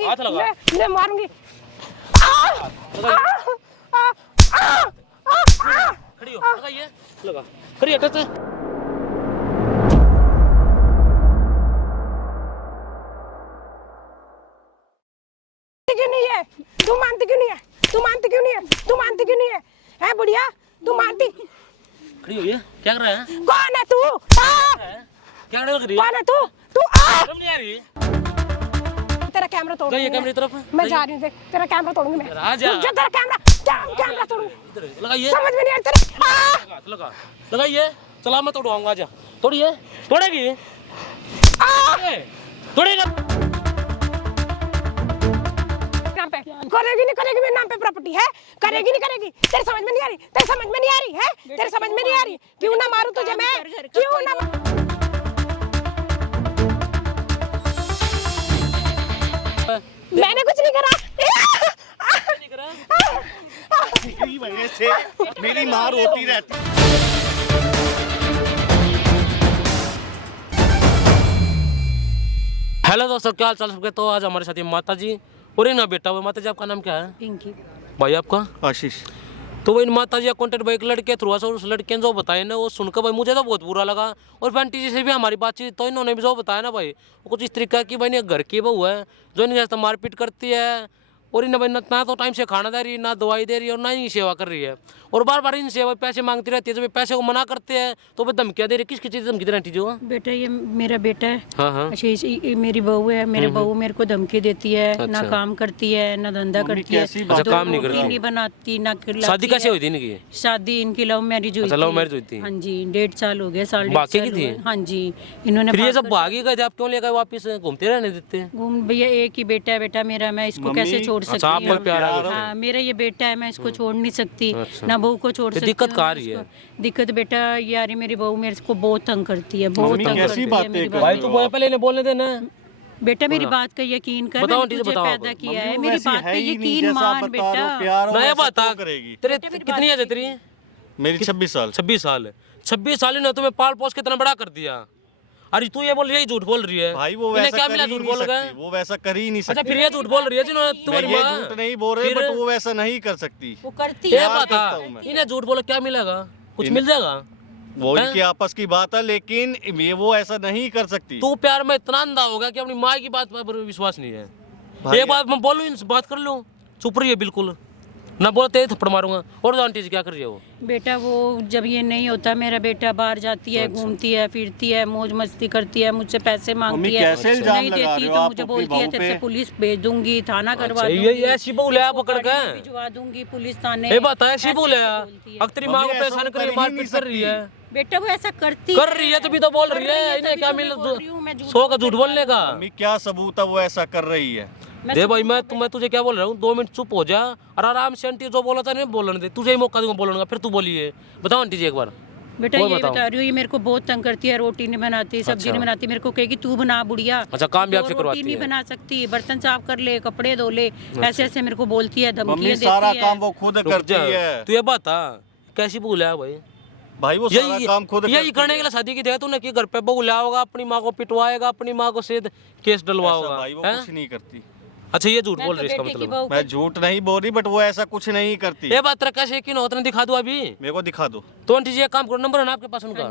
मारूंगी, मैं मारूंगी। खड़ी हो, लगाइए, लगा, खड़ी हट से। क्यों नहीं है? तू मानती क्यों नहीं है? तू मानती क्यों नहीं है? तू मानती क्यों नहीं है? है बुढ़िया, तू मानती? खड़ी हो ये, क्या कर रहा है? कौन है तू? क्या लग रही है? कौन है तू? तू शर्म नहीं आ रही? तेरा कैमरा तोड़ गई कैमरे की तरफ। मैं जा रही हूँ, देख तेरा कैमरा तोड़ूंगी मैं। राजा जो तेरा कैमरा तोड़ूंगी। लगाइए, समझ में नहीं आ रहा तेरे। लगा, लगाइए, चला मैं तोड़वाऊंगा। आजा, तोड़िए, तोड़ेगी, तोड़ेगा। करेगी नहीं करेगी मेरे नाम पे प्रॉपर्टी है? करेगी नहीं करेगी? तेरे समझ में नहीं आ रही? तेरे समझ में नहीं आ रही है? तेरे समझ में नहीं आ रही? क्यों ना मारूं तुझे मैं? क्यों ना? मैंने कुछ नहीं करा। तेरी वजह से मेरी माँ रोती रहती। हेलो दोस्तों, क्या हाल चाल सबके। तो आज हमारे साथ ये माता जी और इनका बेटा हुआ। माता जी आपका नाम क्या है? पिंकी। भाई आपका? आशीष। तो वो इन माता जी कॉन्टेक्ट भाई एक लड़के थ्रू और उस लड़के ने जो बताया ना वो सुनकर भाई मुझे तो बहुत बुरा लगा। और बंटी जी से भी हमारी बातचीत तो इन्होंने भी जो बताया ना भाई वो कुछ इस तरीका की भाई ने घर की बहू है जो इनके साथ मारपीट करती है। और इन्हें भाई ना तो टाइम से खाना दे रही है, ना दवाई दे रही है और ना ही सेवा कर रही है। और बार बार इन सेवा पैसे मांगती रहती है। जब पैसे को मना करते हैं तो वो धमकियाँ दे रही है। किसकी चीज़ धमकी दे रही है? बेटा ये मेरा बेटा है। हाँ हाँ। अच्छा ये मेरी बहू है। मेरे बहू मेरे को धमकी देती है। ना काम करती है ना धंधा करती है। अच्छा, काम नहीं करती, नहीं बनाती ना खिलाती। शादी कैसे हुई थी इनकी? शादी इनकी लव मैरिज हुई। अच्छा, लव मैरिज हुई थी। हाँ जी, 1.5 साल हो गया। साल बाकी की थी? हाँ जी। इन्होंने फिर ये सब भागी गए, आप क्यों लेकर वापिस घूमते रहने देते? घूम भैया एक ही बेटा है बेटा मेरा, मैं इसको कैसे छोड़ सकती आप पर प्यार आ हूँ? हाँ मेरा ये बेटा है, मैं इसको छोड़ नहीं सकती ना बहू को छोड़ सकती। दिक्कत कहाँ रही है? दिक्कत बेटा यार मेरी बहू मेरे को बहुत तंग करती है, बहुत तंग करती है मेरी बहू। भाई तू पहले इन्हें बोलने देना। बेटा मेरी बात का यकीन कर, बताओ मैंने तुझे पैदा किया है, मेरी बात पे यकीन मान बेटा। मैं बता करेगी तेरे कितनी है तेरी? मेरी 26 साल। 26 साल 26 साल ने तुम्हें पाल पोस के इतना बड़ा कर दिया। अरे तू ये बोल रही है, झूठ बोल रही है भाई। वो वैसा क्या कर मिला? ही झूठ नहीं बोल गए? सकती, वो वैसा कर ही नहीं सकती। अच्छा फिर ये झूठ बोल रही है जिन्होंने तुम्हारी मैं ये माँ झूठ नहीं बोल रहे, बट वो वैसा नहीं कर सकती। वो करती ये है। बता इन्हें झूठ बोलो क्या मिलेगा? कुछ मिल जाएगा? वो इनकी आपस की बात है, लेकिन ये वो ऐसा नहीं कर सकती। तू प्यार में इतना अंधा हो गया कि अपनी माँ की बात पर विश्वास नहीं है। एक बात मैं बोलूँ, इनसे बात कर लूँ, चुप रही है बिल्कुल ना बोलते थप्पड़ मारूंगा। और जो आंटी जी क्या कर रही है वो? बेटा वो जब ये नहीं होता मेरा बेटा बाहर जाती है, घूमती है, फिरती है, मौज मस्ती करती है, मुझसे पैसे मांगती है, नहीं देती तो मुझे बोलती है तेरे से पुलिस भेज दूंगी, थाना करवा दूंगी, ऐसी बहू ले पकड़ के भिजवा दूंगी पुलिस थाने। ये बात है, ऐसी बोले अख्तरी माँ को परेशान कर रही है, मारपीट कर रही है। बेटा वो ऐसा करती है तभी तो बोल रही है। इन्हें क्या मिल 100 का झूठ बोलने का? क्या सबूत है वो ऐसा कर रही है? दे भाई, मैं तुझे क्या बोल रहा हूँ, 2 मिनट चुप हो जा और आराम से आंटी जो बोला था नहीं बोलने दे। तुझे ही मौका दूंगा बोलने का, फिर तू बोलिए। बताओ आंटी जी एक बार। बेटा ये बता रही हूँ, ये मेरे को बहुत तंग करती है, रोटी नहीं बनाती, सब्जी नहीं बनाती, मेरे को कहेगी तू बना बुढ़िया। अच्छा, काम भी आपसे करवाती है? रोटी नहीं बना सकती, बर्तन साफ कर ले, कपड़े धो ले, ऐसे ऐसे मेरे को बोलती है, धमकियां देती है। सारा काम वो खुद करती है। तू ये बता कैसी बहू है भाई? भाई वो सारा काम खुद यही करने के लिए शादी की जगह तूने कि घर पे बहू लाओगा, अपनी माँ को पिटवाएगा, अपनी माँ को सीधे केस डलवाओगा। भाई वो कुछ नहीं करती। अच्छा ये झूठ बोल रही है इसका मतलब? मैं झूठ नहीं बोल रही, बट वो ऐसा कुछ नहीं करती। ये बात तेरा कैसे यकीन होता? दिखा दो अभी मेरे को, दिखा दो। तो आंटी जी एक काम करो, नंबर है ना आपके पास उनका?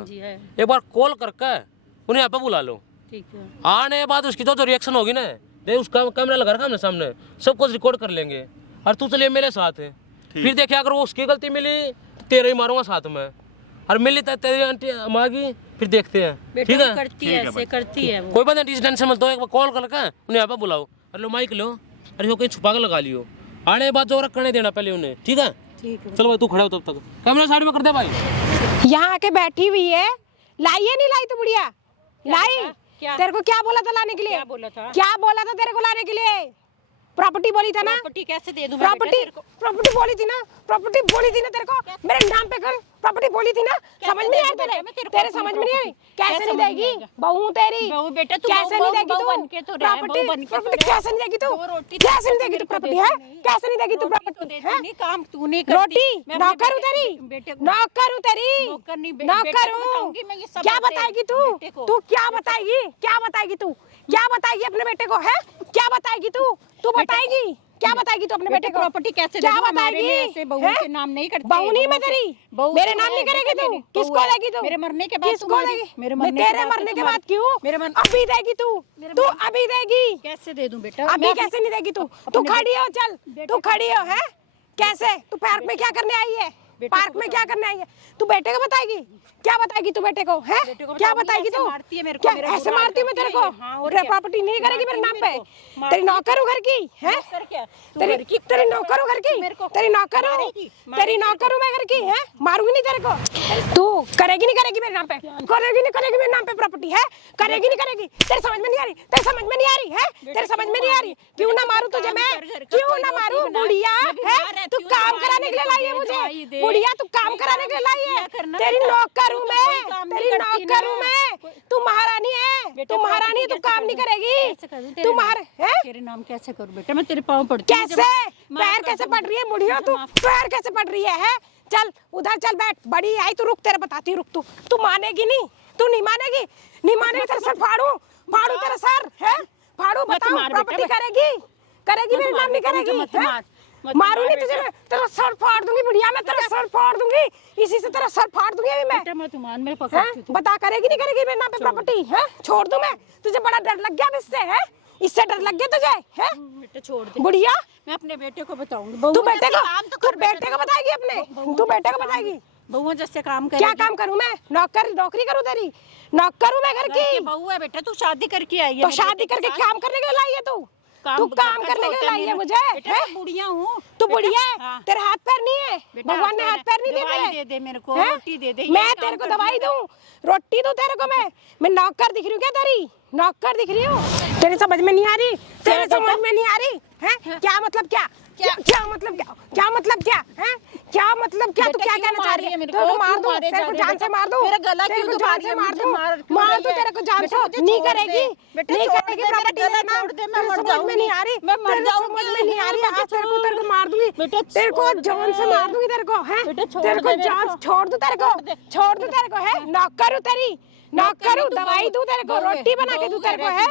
एक बार कॉल करके उन्हें यहाँ पे बुला लो। ठीक है। आने के बाद उसकी जो रिएक्शन होगी ना, देख उसका कैमरा लगा रखा हमने सामने, सब कुछ रिकॉर्ड कर लेंगे। और तू चलिए मेरे साथ है, फिर देखिए अगर वो उसकी गलती मिली तेरे ही मारूंगा साथ में, और मिली तेरी आंटी मांगी, फिर देखते हैं। ठीक है? करती है, ऐसे करती है वो। कोई बात नहीं, टेंशन मत लो। एक बार कॉल करके उन्हें यहाँ पे बुलाओ। अरे लो माइक लो, अरे वो कहीं छुपा के लगा लियो। आने के बाद जो करने देना पहले उन्हें। ठीक है? चलो भाई तू खड़ा हो तब तक, कैमरा साइड में कर दे भाई। यहाँ आके बैठी हुई है, लाई है नहीं लाई तो बुढ़िया? लाई? तेरे को क्या बोला था लाने के लिए? क्या बोला था तेरे को लाने के लिए? प्रॉपर्टी बोली था ना? प्रॉपर्टी कैसे दे दूं? प्रॉपर्टी बोली थी ना? प्रॉपर्टी बोली थी ना तेरे को? मेरे नाम पे कर। प्रॉपर्टी बोली थी ना, समझ में नहीं आई तेरे समझ में नहीं आई। कैसे नहीं देगी बहू तेरी, बेटा तू कैसे नहीं देगी बहू तू बन के तो रह, बहू बन के तो प्रॉपर्टी, रह। कैसे नहीं देगी तू, दो रोटी कैसे नहीं देगी तू प्रॉपर्टी है, कैसे नहीं देगी तू प्रॉपर्टी है। नहीं काम तू नहीं करती। रोटी मैं अपने नौकर हूँ बेटे- तेरी, बेटे को- नौकर हूँ तेरी, नौकर नहीं, नौकर बेटे को हूँ। बताऊंगी मैं ये सब क्या बातें बताएगी तू, बेटे को। तू क्या बताएगी, क्या बताएगी तू, क्या बताएगी अपने बेटे को है, क्या बताएगी तू, तू बताएगी क्या बताएगी तू अपने बेटे को, प्रॉपर्टी कैसे क्या देगी? हमारे बताएगी, लिए ऐसे बहू हैं? के नाम नहीं करते। बहू नहीं मैं तेरी, बहू मेरे तो नाम है, नहीं करेगी बेटा तू, मेरी, किसको बहू है। देगी तू, मेरे मरने के बाद किसको तुम्हारी- देगी, मेरे मैं मरने तेरे के बाद मरने के तुम्हारी- बाद क्यों, मेरे मन- अभी देगी तू, तू अभी देगी, कैसे दे दूं बेटा? अभी कैसे नहीं देगी तू, तू खड़ी हो, चल तू खड़ी हो है, कैसे तू पार्क में क्या करने आई है, पार्क में क्या करने आई है, तू बेटे को बताएगी, क्या बताएगी तू बेटे को है, बेटे को क्या बताऊंगी, बताएगी ऐसे तू, मारती है मेरे को, क्या मेरे ऐसे बुरा मारती हूँ मैं करती तेरे है, को, हाँ, और क्या? प्रॉपर्टी नहीं करेगी मेरे नाम पे, मारती तेरी नौकर हूँ घर की है, नौकर क्या? तू तेरी घर की- तेरी नौकर हूँ घर की, मेरे को तेरी नौकर हूँ, मारेगी, तेरी नौकर हूँ मैं घर की है, मारूंगी नहीं तेरे को, तू करेगी नहीं करेगी मेरे नाम पे, करेगी नहीं करेगी मेरे नाम पे प्रॉपर्टी है, करेगी नहीं करेगी, तेरे समझ में नहीं आ रही, तेरे समझ में नहीं आ रही है, तेरे समझ में नहीं आ रही, क्यों ना मारूं तुझे मैं, क्यों ना मारूं, बुढ़िया है, तू काम कराने के लिए लाई है मुझे, बुढ़िया तू काम कराने के लिए लाई है, तेरी नौकर हूँ मैं, तेरी नौकर हूँ मैं, तू महारानी है, तू महारानी, तू काम नहीं करेगी, तू महार है, तेरे नाम कैसे करूं बेटा? मैं तेरे पाँव पड़ती हूँ। कैसे पैर कैसे पड़ रही है बुढ़िया, तू पैर कैसे पड़ रही है, चल उधर चल बैठ, बड़ी आई तू, रुक तेरे बताती हूँ, रुक तू मानेगी नहीं, तू नहीं मानेगी, नहीं मानेगी तेरा सर फाड़ू, फाड़ू तेरा सर है, फाड़ू, बताओ प्रॉपर्टी करेगी, करेगी मेरे नाम नहीं करेगी, मारू नहीं तुझे मैं, तेरा सर फाड़ दूंगी बुढ़िया, मैं तेरा सर फाड़ दूंगी, इसी से तेरा सर फाड़ दूंगी अभी मैं, बेटा मैं तुम्हारे मेरे हैं? पकड़ती हूँ। बता करेगी नहीं करेगी मेरे नाम पे प्रॉपर्टी है, छोड़ दूं मैं, तुझे बड़ा डर लग गया अब इससे है, इससे डर लग गया तुझे है बेटा छोड़ दे, बुढ़िया, मैं अपने बेटे को बताऊंगी। तू बेटे को, तू बेटे को बताएगी अपने, तू बेटे को बताएगी, बहुओं जैसे काम कर। क्या काम करूं मैं, नौकरी करूं तेरी, नौकर हूं मैं घर की, बहू है बेटा, तू शादी करके आई है। तो शादी करके काम करने के लिए लाई है तू काम करने के लिए लाई है मुझे, मैं बुढ़िया हूँ। तू बुढ़िया है, हाँ। तेरे हाथ पैर नहीं है, भगवान ने हाथ पैर नहीं दवाई दिए दे दे मेरे को, हैं? रोटी दे दे, मैं ये तेरे को काम दवाई करती दूं, रोटी दूं तेरे को मैं नौकर दिख रही हूँ क्या तेरी, नौकर दिख रही हूँ, तेरे समझ में नहीं आ रही, तेरे समझ में नहीं आ रही है, क्या मतलब क्या मतलब क्या मतलब क्या है, क्या मतलब क्या, तू क्या कहना चाह रही है, तेरे को मार दूं, तेरे को जान से मार दूं, मेरा गला क्यों दबा रही है, मार मुझे दूं, मार दूं तेरे को जान से, नहीं करेगी, नहीं करेगी प्रॉपर्टी मेरे नाम, तेरे समझ में नहीं आ रही, मैं मर तेरे समझ में नहीं आ रही, आज तेरे को मार दूंगी, तेरे को जान से मार दूंगी तेरे को है, तेरे को जान छोड़ दूं तेरे को है, नौकर हूं तेरी, नौकर हूं, दवाई दूं तेरे को, रोटी बना के दूं तेरे को है,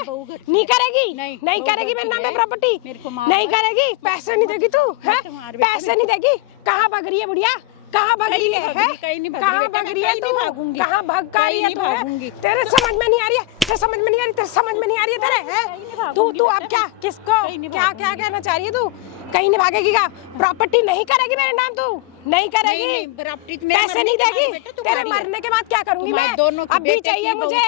नहीं करेगी, नहीं करेगी मेरे नाम पे प्रॉपर्टी, नहीं करेगी, पैसे नहीं देगी तू है, पैसे नहीं देगी, कहाँ भाग रही है बुढ़िया, कहाँ भाग रही है, कहाँ भाग रही है तू, कहाँ भाग रही है तू है, तेरे समझ में नहीं आ रही है, तेरे समझ में नहीं आ रही, तेरे समझ में नहीं आ रही है तेरे है, तू अब क्या किसको क्या क्या कहना चाह रही है तू, कहीं नहीं भागेगी का, प्रॉपर्टी नहीं करेगी मेरे नाम तू, नहीं करेगी, पैसे नहीं देगी, तेरे मरने के बाद क्या करूंगी मैं, अभी चाहिए मुझे,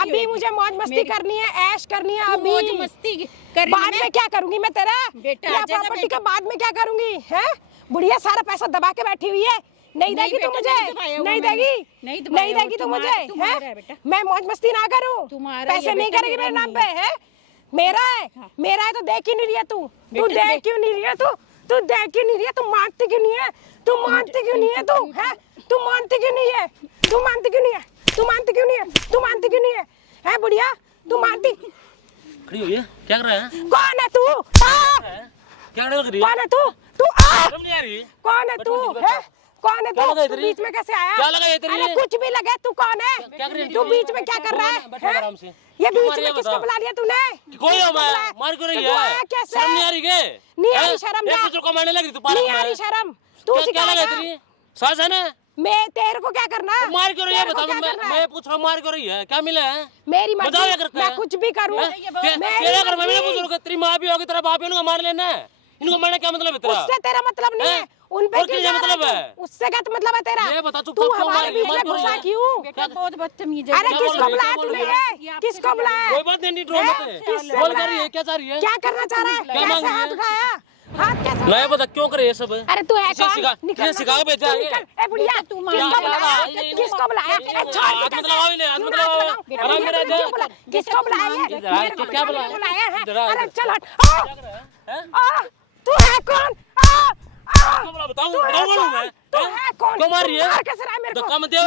अभी मुझे मौज मस्ती करनी है, ऐश करनी है, अभी मस्ती बाद में क्या करूंगी मैं तेरा, प्रॉपर्टी का बाद में क्या करूंगी है, बुढ़िया सारा पैसा दबा के बैठी हुई है, नहीं देगी तू मुझे, नहीं देगी तू मुझे है, मैं मौज मस्ती ना करूं, पैसे नहीं करेगी मेरे नाम पे है, मेरा है तो देख ही नहीं रही है तू देख क्यों नहीं रही है तू देख क्यों नहीं रही है, तू मानती क्यों नहीं है, तू मानती क्यों नहीं है, तू मानती क्यों नहीं है, तू मानती क्यों नहीं है, तू मानती क्यों नहीं है, तू मानती क्यों नहीं है बुढ़िया, तू मानती, खड़ी हो गई है? क्या कर रहा है? कौन है तू, क्या लग रही है? कौन है तू शर्म नहीं आ रही? कौन है तू है, कौन है क्या लगा तू इधर ही? बीच में कैसे आया, क्या लगा इधर ही? अरे कुछ भी लगे, तू कौन है, क्या कर रही है? तू बीच में क्या कर रहा बैठो है, आराम से। ये क्यों बीच मार रही में है किसको बता? बुला लिया तूने, कोई हो मैं बुलाया? मार क्यों रही तो तू आया है? कैसे? शर्म नहीं आ रही के? नहीं आ रही हैं? शर्म, एक जा। दूसरे को मारने लग रही तू पार्क नहीं आ रही में। शर्म, तू क्या सिखा लगा इधर ही? सास है ना? मैं तेरे को क्या करना, तो मार क्यों रही है तेरे को बता, क्या करना है? मैं पूछ रहा हूँ मार क्यों रही है, क्या मिला है? मेरी मजाक मर्जी, करता मैं है? कुछ भी करूं, तेरा घर में पूछ रहा हूँ, तेरी माँ भी होगी, तेरा बाप भी होगा, मार लेना है, इनको मारने क्या मतलब है तेरा? उससे तेरा मतलब नहीं है, उन पे और क्यों क्या जा रहा मतलब है? तू? उससे क्या मतलब है तेरा, ये बता, तू तू क्यों हमारे मार रही है? बीच में मार क्यों घुसा रही है? क्यों, बेटा बहुत बदतमीज है। अरे क्या बोल किसको रही है? बुलाया क्या बोल तूने, रही है? किसको बुलाया, कोई बात नहीं, ड्रो मत है। किससे बोल बुलाया? कर रही है, क्या चाह रही है? क्या करना चाह रहा है, क्या मांग कैसे रही हाथ है? उठाया, हाथ कैसे, नहीं पता क्यों करे ये सब? अरे तू है इसे कौन, सिखा- निकल इसे सिखा के भेजा है ये। ए बुढ़िया, तू किसको क्या- बुलाया, क्या- किसको बुलाया, हाथ छोड़ मत कैसे? लगाओ इन्हें, हाथ क्यों मत ना लगाओ। लगाओ? आराम मेरा क्यों जा। बुलाया? किसको बुलाया है? इधर आ, मेरे को क्या बुलाया बुलाया? है? इधर आ, अरे इधर। चल हट, क्या कर रहा है? हैं? तू है कौन, क्यों बोला बताऊं? तू है बताऊं कौन हूं मैं? तू है कौन? क्यों मार रही है? मार कैसे रहा है मेरे को? धक्का मत दे,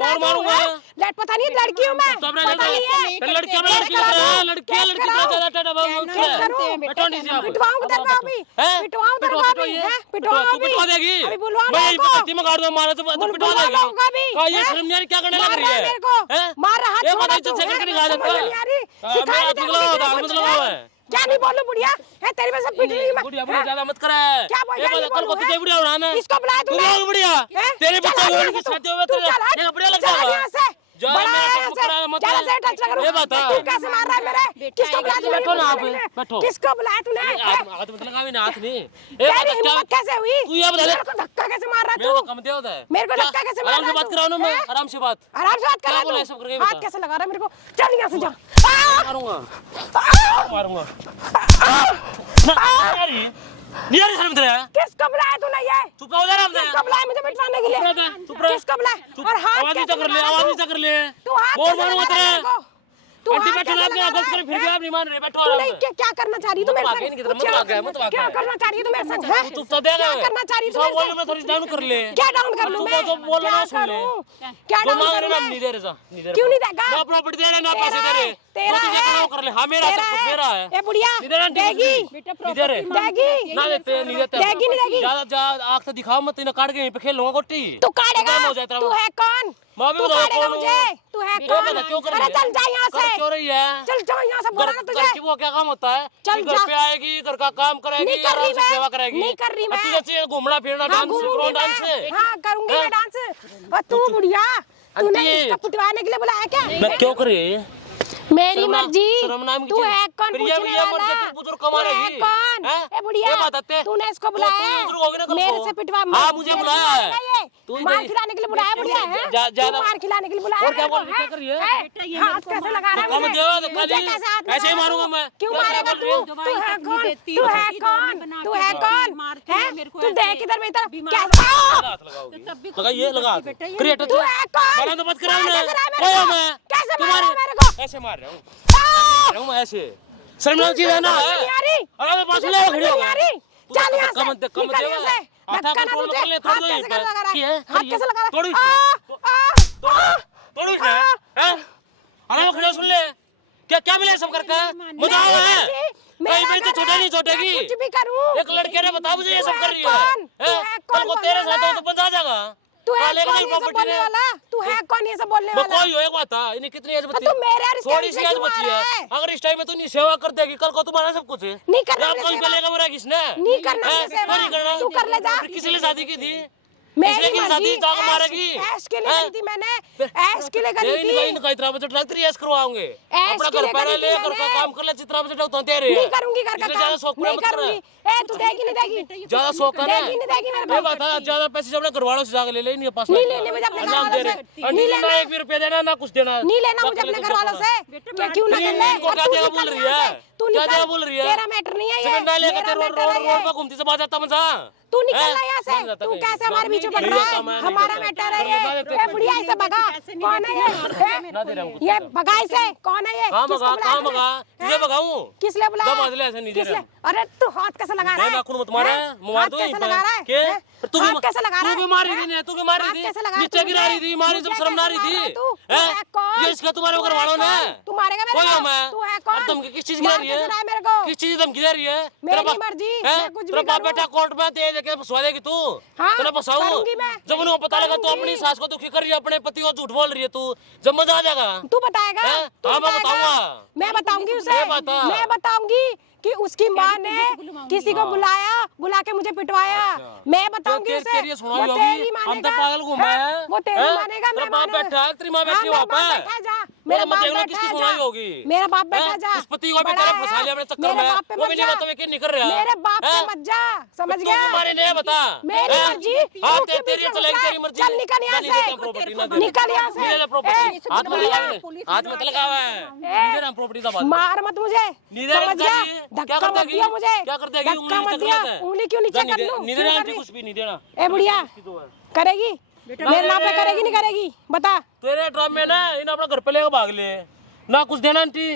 मार मारूंगा। लट पता नहीं लड़की हूँ मैं, पता नहीं है। लड़की ज्यादा टाटा बाबू क्या करूं? पिटवाऊंगा तेरे को अभी, पिटवाऊं तेरे को अभी, पिटवाऊं तू पिटवा देगी, अभी बुलवा मैं मेरे को, पति में गाड़ दूं, मारा तो पिटवा देगी। बुलवाऊंगा अभी, का ये शर्म नहीं आ रही, क्या करने लग रही है? मेरे को मार रहा, ये छोड़ा पता तू, नहीं चल के निकाल देता समझ नहीं आ रही, सिखा मैं दे मतलब है क्या नहीं बोलूं बुढ़िया है तेरी वजह से पिट रही मैं। बुढ़िया बुढ़िया ज्यादा मत करे। क्या बोल रहा है? ये कल को तुझे बुढ़िया उड़ाना है। इसको बुलाया तूने? तू बुढ़िया तेरे बच्चे को उनके साथ हुए तेरे ये बुढ़िया लगता है। जा मेरा पुत्र मत ये बता तू कैसे मार रहा है मेरे? किसको बुलाया तूने? बैठो ना आप बैठो। किसको बुलाया तूने? हाथ मत लगावे ना हाथ नहीं। तेरी हिम्मत कैसे हुई? तू ये बता दे मेरे को धक्का कैसे मार रहा मेरे को तू? कम दे होता है। मेरे को धक्का कैसे मार रहा आराम से बात कर रहा हूं मैं, आराम से बात। आराम से बात कर क्या रहा बोला है सब करके तू? हाथ बता। कैसे लगा रहा है मेरे को? चल यहाँ से जा। मारूंगा मारूंगा नहीं आ रही शर्म तेरे। किसको बुलाया तूने ये? चुप रहो जरा किसको बुलाया मुझे मिटवाने के लिए? चुप रह। किसको बुलाया? और हाथ आवाज कैसे नीचा कर ले, लगा रहा आवाज है नीचा कर ले। तू हाथ बोल कैसे मारूंगा लगा रहा है तेरे। मेरे को? तू आंटी हाथ बैठो कैसे ना, लगा आप रहा गलत करे है? फिर भी आप नहीं मान रहे। बैठो तू आराम नहीं से। क्या करना चाह रही तू मेरे मत भागे नहीं किधर, मत भागे, मत भागे। क्या करना चाह रही तू मेरे संग? हैं? तू तो दे क्या करना चाह रही तू सब मेरे बोलने संग? में थोड़ी डाउन कर ले। क्या डाउन कर लूं तू मैं? जो बोल रहा है क्या सुन ले। करूं? क्या जो डाउन मांग करूं रहा मैं? नहीं दे रहे नहीं दे क्यों नहीं देगा? ना प्रॉपर्टी दे रहे ना पैसे दे रहे। तेरा जो तुझे है। करना कर ले। हां मेरा सब कुछ मेरा है। ए बुढ़िया इधर आंटी देगी इधर है देगी ना देते नहीं देते देगी नहीं देगी? ज्यादा ज्यादा आंख से दिखाओ मत, इन्हें काट के यहीं पे खेल लूंगा गोटी। तू काटेगा? खत्म हो जाए तेरा। तू है कौन? मां भी तू बताओ काटेगा कौन मुझे? तू है ये कौन? बता क्यों कर अरे चल जा यहाँ से, क्यों रही है? चल जा यहाँ से, बोला ना घर तुझे। की वो क्या काम होता है? चल कि घर जा। पे आएगी, घर का काम करेगी, नहीं कर रही आराम से मैं, सेवा करेगी। नहीं कर रही अब मैं। तुझे चाहिए घूमना फिरना, हाँ डांस घूमूंगी करो, डांस मैं, से। हाँ करूंगी हाँ? मैं डांस। और तू बुढ़िया तूने आंटी। इसका पिटवाने के लिए बुलाया क्या? मैं क्यों कर रही है? मेरी मर्जी। शर्म नाम की तू चीज। है कौन फिर ये पूछने मर वाला? जाती, बुजुर्ग कमा तू है रहेगी। कौन? हैं? ए बुढ़िया ये बताते। तूने इसको तो तू बुलाया बुजुर्ग होगी ना कल मेरे को। से पिटवा। हाँ, मुझे बुलाया है। तू मार इधर- खिलाने के लिए बुलाया बुढ़िया है? ज्यादा- तू मार खिलाने के लिए बुलाया और क्या मेरे को, बोल रही है? क्या कर रही है? हैं? हाथ कैसे लगा रहा है धक्का मत मुझे? देओ, धक्का मुझे दी। कैसे हाथ ऐसे ही लगा रहा मारूंगा है? मैं। क्यों क्या मारेगा बोल रही है? तू? तू है कौन? देती तू है, है किसी कौन? दौड़ में तू बना है के कौन? मारती है हैं? मेरे को तू ऐसे। देख इधर मेरी तरफ बीमार कैसे? हाथ लगाओगी। तब भी लगा ये लगा बेटा, ये क्रिएटर तू है कौन? मारा तो मत करा मार मैं कैसे रहा है कोई मेरे हूं को? मैं कैसे मार तुम्हारे रहा है मेरे को? ऐसे मार रहा हूं आ! रहा हूं मैं ऐसे शर्म नहीं चीज है ना तुझे नहीं आ रही? अरे मैं पास तुझे ले समझ खड़ी हो नहीं आ रही? चल यहाँ से, कम निकल यहाँ से। आधा धक्का ना कंट्रोल तुझे। कर ले हाथ थोड़ी कैसे लगा रहा की है? है हाथ कैसे लगा रहा थोड़ी है? आ! थोड़ी है अरे खड़ा सुन ले क्या क्या मिला सब करके मजा आ रहा है कहीं भी तो छोटे नहीं छोटेगी कुछ भी करूं। एक लड़के ने बता मुझे ये तू सब कर है रही कौन? है तू है कौन कल को बोलने तेरे साथ वाला? हो तो बचा जाएगा तू है लेगा कौन नहीं ये सब प्रॉपर्टी बोलने ने वाला? तू है कौन ये सब बोलने मैं वाला? कोई हो एक बात था इन्हें कितनी एज बची तो तू मेरे और इसके थोड़ी बीच सी में एज क्यों बची आ है रहा है? अगर इस टाइम में तू नहीं सेवा कर देगी कल को तुम्हारा सब कुछ है नहीं करना या मुझे कोई सेवा। पहले मेरा किसने नहीं करना हैं? मुझे सेवा। नहीं करना तू कर ले जा। फिर किसी ने शादी की थी मेरी इसलिए कि मर्जी, शादी जाग ऐश- मारेगी ऐश के लिए हैं? करी थी मैंने, ऐश के लिए करी नहीं थी। इनका इतना बजट लगती है ऐश करवाओगे ऐश अपना के घर लिए पहले करी ले थी घर का मैंने। काम कर ले जितना बजट होता है तेरे नहीं करूंगी घर का इसलिए ज्यादा काम, शौक पूरा नहीं मत कर करूंगी। ए तू देगी नहीं देगी? ज्यादा शौक है ना देगी नहीं देगी मेरे ये को? बता ज्यादा पैसे जब अपने घर वालों से जाके ले ले नहीं पास नहीं लेने मुझे अपने घर नाम वालों दे से। रहे नहीं ना लेना, एक भी रुपया देना ना कुछ देना नहीं लेना मुझे अपने घर वालों से। क्या क्यों ना कर ले? इनको और क्या तू देगा निकल बोल रही यहाँ है? से। तू क्या निकल, देगा बोल रही है? तेरा मैटर नहीं है ये, जमीन डाले मेरा रोड मैटर रोड है रोड ये। पर घूमती से बात जाता मजा तू निकल हैं? ना यहाँ से। नहीं जाता तू कहीं। कैसे हमारे बीच में पड़ नहीं रहा जाता है? मैं, नहीं हमारा जाता। मैटर है नहीं जाता, ये। नहीं ए बुढ़िया इसे भगा। कौन है ये? ना दे रहा हूँ कुछ। ये भगा इसे। कौन है ये? कहाँ किसको भगा बुलाया कहाँ तूने? भगा तुझे हैं? भगाऊं किस लिए बुलाया? दबा दिले ऐसे नहीं दे किस रहा लिए? अरे तू हाथ कैसे लगा रहा है? नाखून मत मारे हैं? मुआ हाथ दो कैसे यहीं पे लगा रहा है? के हैं? तू हाथ कैसे लगा रहा है? तू भी मारी थी हैं? ना तू भी मारी हाथ थी कैसे लगा रहा है नीचे तू गिरा रही मुझे? थी मारी जब मुझे शर्म ना रही कैसे मार रहा है थी तू? तू हैं? है कौन? ये इसका तुम्हारे तू घर है वालों ने कौन? तू मारेगा मेरे कोई को? हूं मैं तू है कौन? और धमकी किस चीज की दे मार रही कैसे है रहा है मेरे को? किस चीज की धमकी दे रही है मेरी मर्जी, मैं कुछ भी तेरा बाप करूं। बेटा कोर्ट में दे के फंसवा देगी तू हाँ, तेरा फंसाऊं करूंगी मैं। जब उन्हें पता लगा तू करूंगी। अपनी सास को दुखी कर रही है अपने पति को झूठ बोल रही है तू जब मजा आ जाएगा तू बताएगा? हैं? तू हाँ, मैं बताएगा? बताऊंगा। मैं बताऊंगी उसे। ये बता। मैं बताऊंगी कि उसकी माँ ने किसी को बुला के मुझे पिटवाया। मैं बताऊंगी तेरी- उसे। तेरी ये सुनाई वो होगी। तेरी हम मानेगा। तो पागल घूमे हाँ, हैं। वो तेरी हैं? मानेगा, मैं तेरा बाप मानूं। बैठा है, तेरी माँ हाँ, बैठी मेरा वहाँ बाप पे। बैठा है, जा। मेरा बाप देखना बैठा किसकी है, सुनाई जा। होगी मेरा बाप बैठा हैं? जा। उस पति को भी बड़ा तेरा है। फंसा लिया अपने चक्कर मेरे में बाप पे वो भी मत नहीं जा। बता कि नहीं कर रहा मेरे बाप पे हैं? मत जा, समझ तो गया? तुम्हारे नहीं बता मेरी हैं? मर्जी। हाँ तू क्यों तेरी बीच में चलेगी घुसा है? तेरी मर्जी चल निकल यहाँ नहीं देता से। प्रॉपर्टी ना दे निकल यहाँ से। नहीं दे प्रॉपर्टी ए, हाथ में बुढ़िया, लगा हाथ में लगावा है नहीं दे रहा प्रॉपर्टी का बात मार मत मुझे, नींदे समझ गया? क्या धक्का कर मत देगी दिया मुझे। क्या कर देगी धक्का मत उंगली दिया। नीचे कर उंगली क्यों नीचे कर लूं? नहीं क्यों देना कर आंटी रही? कुछ भी नहीं देना ए बुढ़िया करेगी मेरे नाम पे करेगी नहीं करेगी बता? तेरे ड्रामे ना इन अपना घर पे लेकर भाग ले ना कुछ देना आंटी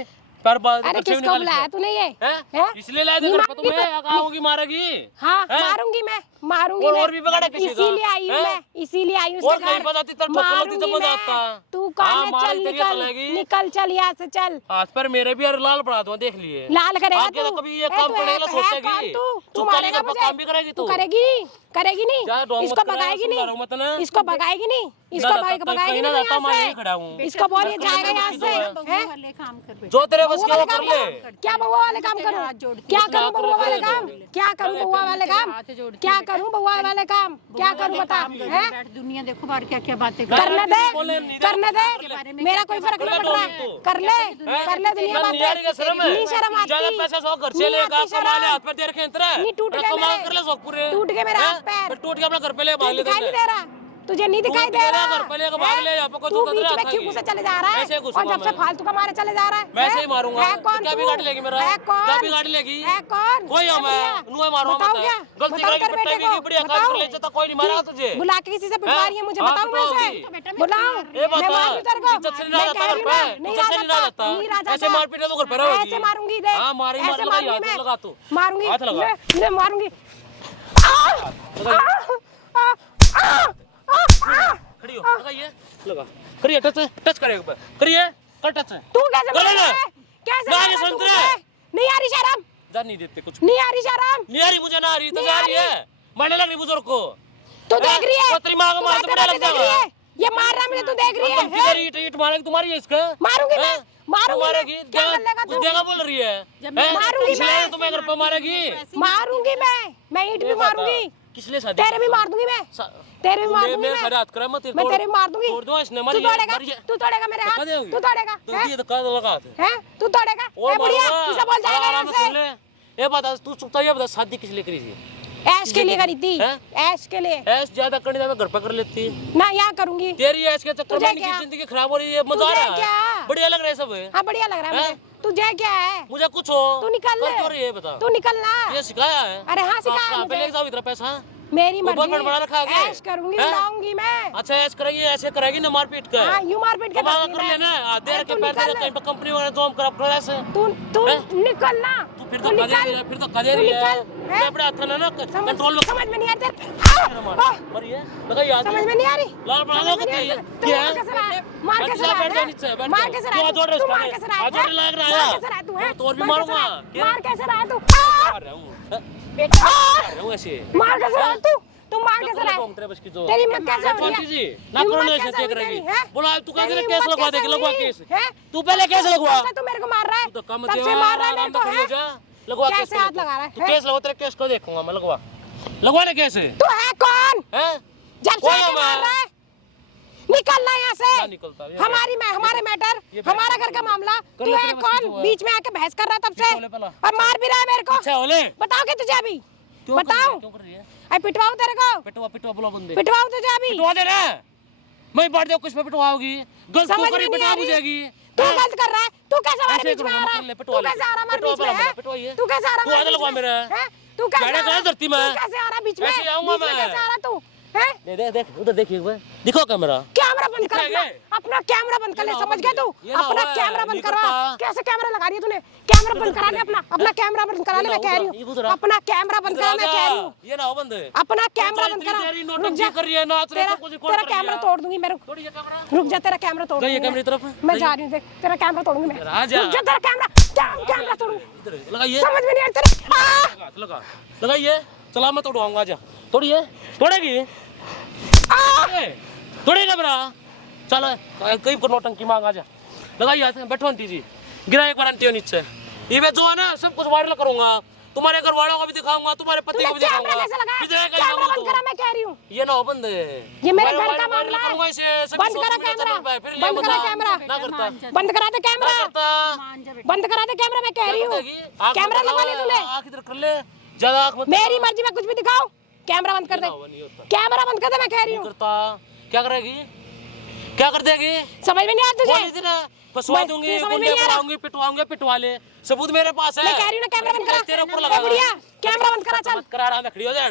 पर बात अरे किसको बुलाया तूने ये हैं? इसलिए लाया था घर पे तुम्हें, आऊंगी मारेगी। हाँ मारूंगी मैं और भी बगड़ा किसी का? इसीलिए आई हूँ मैं, इसीलिए आई हूँ और नहीं बताती तो ठोकर होती तो मजा आता। तू कौन है? मार चल तेरी निकल चलेगी। निकल, चल यहाँ से चल। आज पर मेरे भी यार लाल पड़ा दूं, देख लिए लाल करेगा आगे तू? तो कभी ये ए, काम तू करेगा है सोचेगी। कौन तू? तू चुप मारेगा कर मुझे? काम भी करेगी तू तू। करेगी नहीं, करेगी नहीं, क्या डोंग इसको मत करा, भगाएगी समझा रहा हूं मैं नहीं, तेने। इसको भगाएगी नहीं, इसको भगाएगी नहीं जाता मैं यहाँ यहीं खड़ा हूं। से। इसको बोलिए जाएगा यहाँ से। हैं? वाले काम कर बेटा। जो तेरे बस बउआ की वो वाले कर काम ले। करूं? क्या बउआ वाले काम करूं? क्या करूं बउआ वाले काम? क्या करूं बउआ वाले काम? क्या करूं बउआ वाले काम? क्या करूं बता? हैं? बैठ, दुनिया देखो बाहर क्या क्या बातें करने दे, बोले नहीं करने दे, मेरा कोई फर्क नहीं पड़ रहा है। कर ले दुनिया बातें। नियारी का शर्म है। नहीं शर्म आती। ज्यादा पैसा सौ घर से नहीं लेगा, आती कमा ले, शर्म। हाथ पे देर के अंतर नहीं टूट गए कमा मेरे। कर ले सब पूरे। टूट गए मेरे हैं? हाथ पैर। फिर टूट के अपना घर पे ले भाग ले दिखाई नहीं दे रहा, तुझे नहीं दिखाई टूट दे गया, रहा। घर पे लेकर भाग ले, यहाँ पे कोई तू तो बीच तंत्र में आता क्यों ही। घुसे चले जा रहा है? ऐसे घुसूंगा और जब से मैं। फालतू का मारे चले जा रहा है। वैसे हैं? ही मारूंगा। है कौन क्या तू? बिगाड़ लेगी मेरा? है कौन? क्या बिगाड़ लेगी? है कौन? कोई हम है, बढ़िया। नुए मारूंगा बताओ मैं। क्या? गलती बताओ करेगी, तेरे पिटाई बेटे भी को। बढ़िया काम बताओ। कर ले, तो कोई नहीं मारा तुझे। बुला के किसी से पिटवा रही है मुझे, हाँ, बताऊं मैं पिटवाओगी। उसे? बुलाओ, ये मैं बता, मारूं तेरे को। इज्जत से नहीं मैं रहा कह जाता रही घर हूँ पे, ना, नहीं इज्जत से नहीं रहा जाता। नहीं रहा ऐसे जाता। मार पीटे तो घर पे रहोगी। ऐसे मारूंगी देख। हाँ, मारी, ऐसे मार लगा, मारूंगी हाथ मैं। लगा तू। मारूंगी, हाथ लगा। मैं मारूंगी। खड़ी हो, लगाइए, लगा। करिए टच, टच करिए ऊपर। करिए, कर टच। तू कैसे करे मार ना। रहा है? कैसे ना मार ये रहा है तू संतरे। मुझे? नहीं आ रही शर्म, जा नहीं देते कुछ। नहीं आ रही शर्म। नहीं आ रही मुझे, ना आ रही तो नहीं जा आ रही है। मारने लग रही बुजुर्ग को। तू देख रही है? वो तेरी माँ को तू मार तो बैठे बड़ा बैठे लग देख रही जाएगा। है? ये मार रहा है मुझे, तू देख रही है? किधर ईट ईट मारेगी तुम्हारी है इसका? मारूंगी मैं, हैं? मारूंगी मैं। मारेगी, क्या कर लेगा कुछ तू? देगा बोल रही है। हैं? मारूंगी इसलिए मैं। तुम्हें घर पे मारेगी। मारूंगी मैं ईंट भी मारूंगी, किसने शादी तेरे भी की? मार दूंगी मैं, सा- तेरे भी मार मैं- दूंगी मैं सारे हाथ करा मत मैं तेरे भी मार दूंगी। तोड़ दूं इसने तू मर तोड़ेगा, तू तोड़ेगा मेरे हाथ, देगी? तू तोड़ेगा, तो हैं? ये तो का लगा हाथ। हैं? तू तोड़ेगा? और ए बुढ़िया, मारूंगा। किसे बोल जाएगा आराम यहाँ से सुन से? ले। ये बता तू चुपता ये बता शादी किस लिए करी थी? ऐश के लिए करी थी, हैं? ऐश के लिए। ऐस ज्यादा करनी था मैं घर पे कर लेती। ना यहाँ करूंगी। तेरी ऐस के चक्कर तुझे में इनकी क्या? जिंदगी खराब हो रही है, मजा आ तुझे रहा है। क्या? बढ़िया लग रहा है सब। हाँ बढ़िया लग रहा है हैं? मुझे। तुझे क्या है? मुझे कुछ हो तू निकल कर ले। क्यों रही है बता। तू निकलना। ये सिखाया है। अरे हाँ सिखाया कहाँ पे मुझे। लेके जाओ इतना पैसा? मेरी ऊपर मर्जी, बड़ा रखा आगे। ऐश करूंगी, हैं? लाऊंगी मैं। अच्छा ऐस करेगी, ऐसे करेगी ना मारपीट कर। हाँ यूं मारपीट के कमा करती कर मैं। लेना आधे अरे के तू पैर निकल दे ले। कहीं पे कंपनी वगैरह जॉब कर ऐसे। तू तू हैं? निकलना। तू फिर तू तो कदे निकल। रही है, फिर तो कदे तू रही है। निकल, हैं? मैं अपने हाथ ना कंट्रोल में समझ में नहीं आ रही मरी है लगा याद समझ में नहीं आ रही। लाल बना समझ दो में नहीं आ क्या रही। तू मार कैसे रहा है? मार कैसे रहा है? मार कैसे रहा है? तू मार कैसे रहा है? जोड़ लग रहा मार है कैसे रहा है तू? हैं? तो और भी मार कैसे मारूंगा रहा है? क्या? मार कैसे रहा है तू? मार रहा हूँ बेटा मार रहा हूँ ऐसे मार कैसे रहा है तू? तू मार कैसे रहा है? तेरे बस की जो तेरी हिम्मत कैसे हो रही शांति जी है? ना हिम्मत करो ना कैसे ऐसे हुई करेगी तेरी, हैं? बोला तू कह तेरी केस हिम्मत लगवा कैसे देगी लगवा हुई? केस हैं? तू पहले केस लगवा तू मेरे को मार रहा है? तू तो कम तब से मार रहा है मेरे को, हैं? लगवा केस कैसे हाथ लगा रहा है? तू केस लगवा तेरे केस को देखूंगा मैं लगवा ले कैसे तू है कौन? हैं जब से कौन आके है मैं? मार रहा है? निकलना यहाँ ना से। निकलता ये हमारे मैटर, ये हमारा घर का मामला। कर तू ले है तेरे बस की जो कौन? है। बीच में आके बहस कर रहा है तब से, बोले पहला। और मार भी रहा है मेरे को। अच्छा होले बताओ क्या तुझे अभी? क्यों कर रही है? बताओ। क्यों कर रही है अरे पिटवाऊं तेरे को? पिटवा बुला बंदे पिटवाऊं तुझे अभी? पिटवा दे ना मैं बांट दे कुछ पे पिटवाओगी गलत समझ तो में करी नहीं पिटवा आ रही। बुझेगी तू गलत कर रहा है। तू कैसे हमारे ऐसे बीच में करो आ ना, रहा कर ले, है? पिटवा तू ले। कैसे आ रहा है हमारे पिटवा बीच में? पहला हैं? पिटवाइए। तू कैसे आ रहा तू है आगे लगवा हमारे बीच मेरा। में? हैं? तू कैसे गाड़ी आ रहा कहाँ है? धरती में? तू कैसे आ रहा है बीच में? ऐसे आऊंगा बीच में मैं। कैसे आ रहा है तू? हैं? देख उधर देखिए एक बार दिखो कैमरा कैमरा बंद कर दिखेगा? अपना कैमरा बंद कर ले, ये ना समझ गया तू? ये ना अपना हुआ है, कैमरा बंद नहीं करा। करता। कैसे कैमरा लगा रही है तूने? कैमरा बंद करा ले अपना कैमरा बंद करा ले, ये मैं ना कह रही उधर, ये हूँ। उधर। अपना कैमरा बंद करा, मैं कह रही हूँ। ये ना हो बंद अपना कैमरा बंद करा। तेरी रुक नौटंकी जा, कर रही है नाच रही है, तेरा सब कुछ रिकॉर्ड तेरा कर रही है। कैमरा तोड़ दूंगी मैं। थोड़ी ये कैमरा रुक जा, तेरा कैमरा तोड़ गई दूंगी कैमरे की तरफ मैं जा रही हूँ, देख तेरा कैमरा तोड़ूंगी मैं। आ जा। रुक जा, तेरा कैमरा तोड़ूंगी। इधर लगाइए समझ में नहीं आ रही तेरे। लगा लगाइए चला मैं तोड़वाऊंगा आजा तोड़िए तोड़ेगी तोड़ेगा मेरा चल कई को नौटंकी मांग आजा लगाइए हाथ में बैठो आंटी जी गिरा एक बार आंटी हो नीचे ये जो है ना सब कुछ वायरल करूंगा तुम्हारे घर वालों को भी दिखाऊंगा तुम्हारे पति को भी कैमरा दिखाऊंगा कैसे लगा? किधर है कैमरा कैमरा बंद करा, मैं कह रही हूँ। ये ना हो बंद ये मेरे घर का मामला है। करूंगा इसे सभी बंद करा सोशल मीडिया कैमरा, चैनल पे, फिर बंद ले करा बता। कैमरा। ना करता बंद करा दे कैमरा, ना करता मान जा बेटा। बंद करा दे कैमरा, मैं कह रही हूँ। कैमरा लगा ले तूने। आँख इधर कर ले ज्यादा आँख मत मेरी मर्जी में कुछ भी दिखाओ, कैमरा बंद कर दे। नहीं होता कैमरा बंद कर दे, मैं कह रही नहीं हूँ। करता क्या करेगी क्या कर देगी समझ में नहीं आ बोल तुझे? थी ना फंसवा मैं- दूंगी तुझे समझ में गुंडे नहीं आ रहा? बनाऊंगी पिटवाऊंगी पिटवा ले सबूत मेरे पास है मैं कह रही हूँ ना, कैमरा बंद करा। तेरे ऊपर ए लगा बुढ़िया, कैमरा बंद करा, चल। मत करा रहा मैं खड़ी हो जाए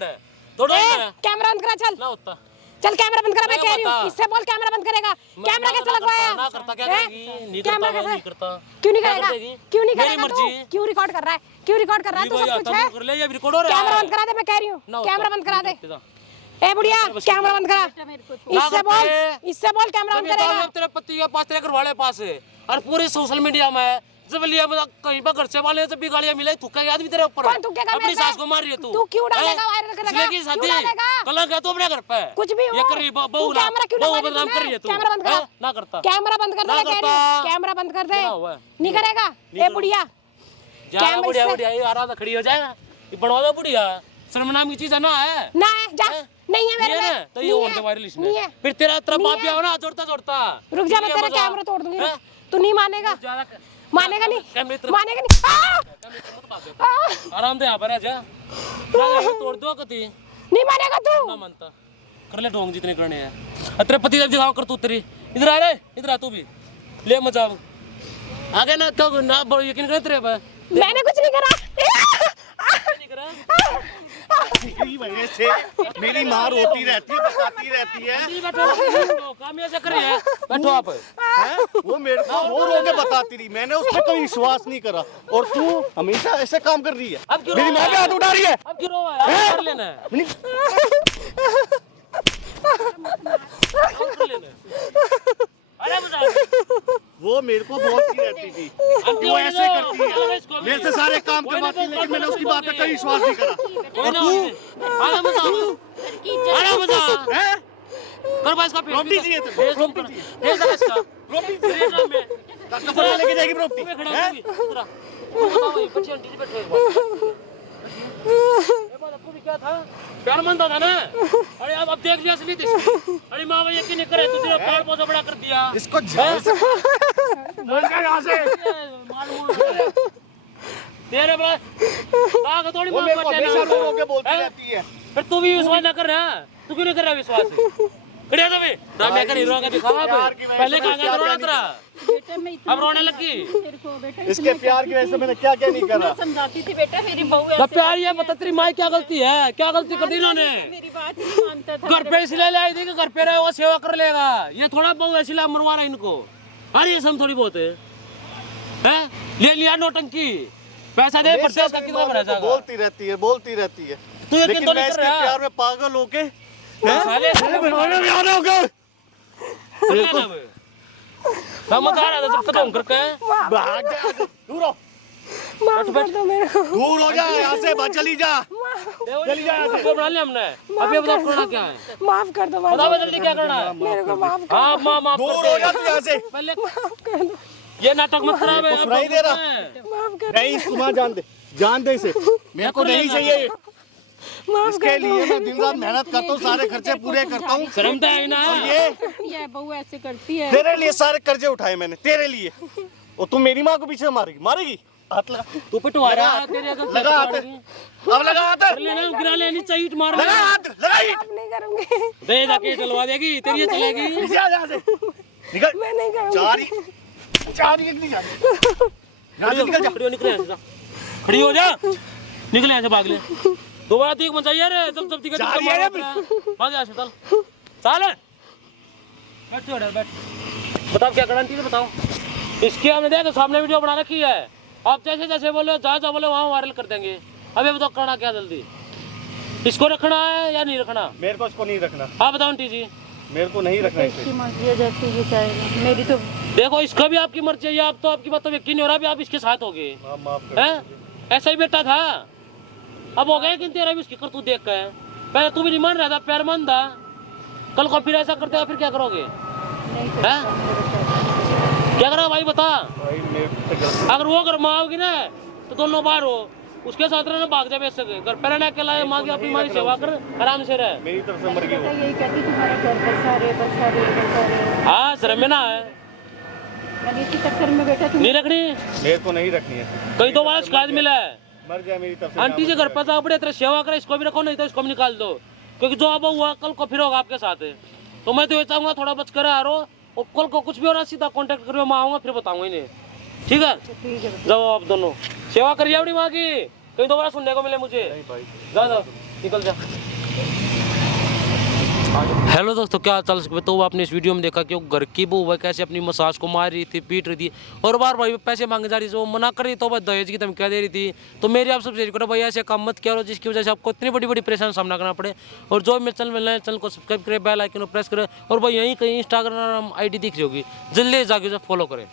थोड़ा ए, कैमरा बंद करा, चल। ना होता चल कैमरा बंद करा, मैं कह रही हूँ, बता। इससे बोल कैमरा बंद करेगा। कैमरा कैसे लगवाया? ना करता क्या हैं? करेगी? नहीं कैमरा करता, कैसे? नहीं करता। क्यों नहीं क्या करेगा? कर देगी? क्यों नहीं मेरी करेगा तू? मर्जी। क्यों रिकॉर्ड कर रहा है? क्यों रिकॉर्ड कर रहा है? तो सब कुछ है। कर ले, ये रिकॉर्ड हो रहा है। कैमरा बंद करा दे, मैं कह रही हूँ, ना कैमरा होता, बंद करा दे। नहीं करता। ए बुढ़िया, कैमरा बंद करा। इससे बोल कैमरा बंद करेगा। तेरे पति के पास, तेरे घर वाले पास है, और पूरे सोशल मीडिया में जब लिया कहीं पर घर से वाले जब भी गालियां मिले, थूका याद भी तेरे ऊपर है। कौन थूकेगा अपनी मेरे पे? सास को मार रही है तू। तू क्यों डालेगा? हैं? वायरल करेगा? इसलिए की क्यों शादी डालेगा? कल गया तू अपने घर पे, कुछ भी हो, ये कर रही बहू तू कैमरा क्यों बहू लगवा बदनाम रही कर रही है तू। कैमरा बंद करा। हैं? ना करता, कैमरा बंद कर दे, ना मैं कह रही करता। हूँ, कैमरा बंद कर दे। क्या हुआ है? नहीं करेगा? ए बुढ़िया, जा कैमरा बुढ़िया इससे- बुढ़िया, ये आराधा खड़ी हो जाएगा, ये बनवा दो बुढ़िया, शर्म नाम की चीज है ना है। ना है, जा। हैं? नहीं है मेरे नहीं है में। ना? तो ये नहीं और है, दे वायरल इसमें। नहीं है। फिर तेरा तेरा नहीं बाप है। भी आओ ना, जोड़ता जोड़ता। रुक जा, मैं ये तेरा मजा। कैमरा तोड़ दूंगी। हैं? तू नहीं मानेगा, ज्यादा मानेगा नहीं, कैमरे तरफ- मानेगा नहीं। आराम दे यहाँ पर आजा, तोड़ दो कति नहीं मानेगा तू। ना मानता, कर ले ढोंग जितने करने हैं। तेरे पति जब दिखाओ कर तू तेरी, इधर आ रे, इधर आ तू भी, ले मजा आगे ना तो ना यकीन कर तेरे पर मैंने कुछ नहीं करा। नहीं करा। इसी वजह से मेरी माँ रोती रहती है, बताती रहती है। नहीं बैठो, काम ऐसे कर रही है, बैठो आप। हैं? वो मेरे को रो के बताती रही, मैंने उस पर कोई विश्वास नहीं करा, और तू हमेशा ऐसे काम कर रही है। अब क्यों मेरी रो माँ पे हाथ उठा रही है। अब क्यों रो है? अब कर लेना है, अब कर लेना है। अरे मजा वो मेरे को बोलती रहती थी, वो ऐसे करती है, मेरे से सारे काम करवाती है, लेकिन मैंने उसकी बात पे कभी विश्वास नहीं करा। कोई ना अरे मजा अरे मजा हैं? कर भाई इसका पेट प्रॉपर्टी चाहिए तुझे? भेज दूँ प्रॉपर्टी भेज दे इसका प्रॉपर्टी भेज दे मैं कपड़ा लेके जाएगी प्रॉपर्टी? तुम्हें खड़ा हैं? होगी इधर आ बताओ भाई बच्चे आंटी जी बैठे हैं ये बात आपको भी क्या था प्यार मानता था ना अरे अब देख लिया असली इसकी अरे माँ भाई यकीन नहीं करे तुझे पैर पौधा बड़ा कर दिया इसको जान से बोल के यहाँ से। मालूम तेरे बड़ा आग थोड़ी वो माँ मेरे को बच्चे हमेशा रो के बोलती हैं? रहती है। फिर तू भी विश्वास ना कर रहा तू क्यों नहीं कर रहा विश्वास खड़े तो भी ना मैं कर हीरो का दिखावा प्यार की वजह पहले से कहाँ मैंने रोना क्या तेरा बेटा मैं इतना अब रोने लगी तेरे को बेटा इसके प्यार की वजह से मैंने क्या क्या नहीं करा। समझाती थी बेटा मेरी बहू ना प्यार ये बता तेरी माँ क्या गलती है क्या गलती कर दी इन्होंने मेरी बात नहीं मानता था घर पे इसलिए ले आई थी कि घर पे रहे वो सेवा कर लेगा ये थोड़ा बहु ऐसी मरवा रहा है इनको अरे ये सब थोड़ी बहुत है ले लिया नोटंकी पैसा दे पड़ते उसका कितना बड़ा जाएगा बोलती रहती है तू यकीन लेकिन तो मैं नहीं कर इसके रहा प्यार में पागल होके साले हम बता रहा था सब खत्म करके भाग जा, दूर हो, माफ कर दो मेरे को। दूर हो जा यहाँ से, बच चली जा। चली जा यहाँ से बना लिया हमने अब ये बताओ करना क्या है माफ कर दो बताओ जल्दी क्या करना है मेरे को माफ कर हाँ माँ माफ दूर कर हो दे जा तू यहाँ से। पहले माफ कर दो ये नाटक मत खराब है कुछ सुनाई दे रहा। माफ कर नहीं इसको जान दे इसे, मेरे को नहीं चाहिए। माफ इसके लिए मैं दिन रात मेहनत करता हूँ, सारे खर्चे पूरे करता हूँ। शर्म तो है ना ये बहू ऐसे करती है तेरे लिए सारे कर्जे उठाए मैंने, तेरे लिए, और तू मेरी माँ को पीछे मारेगी हाथ लगा, तू पिटवा रहा तेरे अगर लगा हाथ, अब लगा हाथ, लेना गिरा लेनी चाहिए मार लगा हाथ, लगा ईंट। अब नहीं करूंगी दे जाके चलवा देगी तेरी ये चलेगी नीचे आ यहाँ से, निकल। मैं नहीं करूंगी चार ही नहीं जाती। यहाँ से निकल जा। खड़ी हो निकले यहाँ से जा खड़ी हो जा निकले यहाँ से भाग ले दोबारा तीक मत चाहिए रे जब जब तीक जा रही है भाग यहाँ से चल चल बैठ तू बैठ बताओ क्या करना चाहिए बताओ इसकी हमने देखा सामने वीडियो बना रखी है आप जैसे जैसे बोले जहाँ बोले वहाँ वायरल कर देंगे अभी बताओ करना क्या जल्दी इसको रखना है या नहीं रखना मेरे को इसको नहीं रखना, आप बताओ आंटी जी मेरे को नहीं रखना इसे। इसकी मर्जी है जैसे ये चाहेगा मेरी तो देखो इसका भी आपकी मर्जी है आप तो आपकी बात तो यकीन नहीं हो रहा भी आप इसके साथ हो गए हाँ, माफ कर। हैं ऐसा ही बेटा था अब हो गया कि तेरा भी इसकी करतूत देख के पहले तू भी नहीं मान रहा था प्यार मान था कल को फिर ऐसा करते फिर क्या करोगे नहीं हैं क्या करोगे भाई बता भाई मेरे से गलती। अगर वो अगर माँ होगी ना तो दोनों बाहर हो उसके साथ रहना भाग जाए ऐसे घर पर रहना अकेला है माँ की अपनी माँ की सेवा कर आराम से रहे मेरी तरफ से मर गई बेटा वो। यही कहती तुम्हारा घर बसा रहे हाँ शर्म में ना है मैंने इसी चक्कर में बेटा तुम नहीं रखनी मेरे को नहीं रखनी है, कई दो बार शिकायत मिला है मर जाए मेरी तरफ से। आंटी जी घर पर जाओ बड़े तरह सेवा करे इसको भी रखो नहीं तो इसको भी निकाल दो क्योंकि जो अब हुआ कल को फिर होगा आपके साथ तो मैं तो ये चाहूंगा थोड़ा बच कर आ रहा और कल को कुछ भी हो रहा सीधा कांटेक्ट करो मैं आऊंगा फिर बताऊंगा इन्हें ठीक है ठीक है जाओ आप दोनों सेवा करिए अपनी माँ की कहीं दोबारा सुनने को मिले मुझे नहीं भाई, जा निकल जा हेलो दोस्तों, क्या हाल चाल है? तो आपने इस वीडियो में देखा कि वो घर की बहू है कैसे अपनी मसाज को मार रही थी, पीट रही थी और बार भाई पैसे मांगे जा रही थी। वो मना कर रही तो भाई दहेज की धमकियां दे रही थी। तो मेरी आप सबसे रिक्वेस्ट है भाई ऐसे काम मत करो जिसकी वजह से आपको इतनी बड़ी बड़ी परेशानी का सामना करना पड़े। और जो मेरे चैनल में नए चैनल को सब्सक्राइब करें, बेल आइकन को प्रेस करें और भाई यहीं कहीं इंस्टाग्राम ID दिख रही होगी, जल्दी जाके फॉलो करें।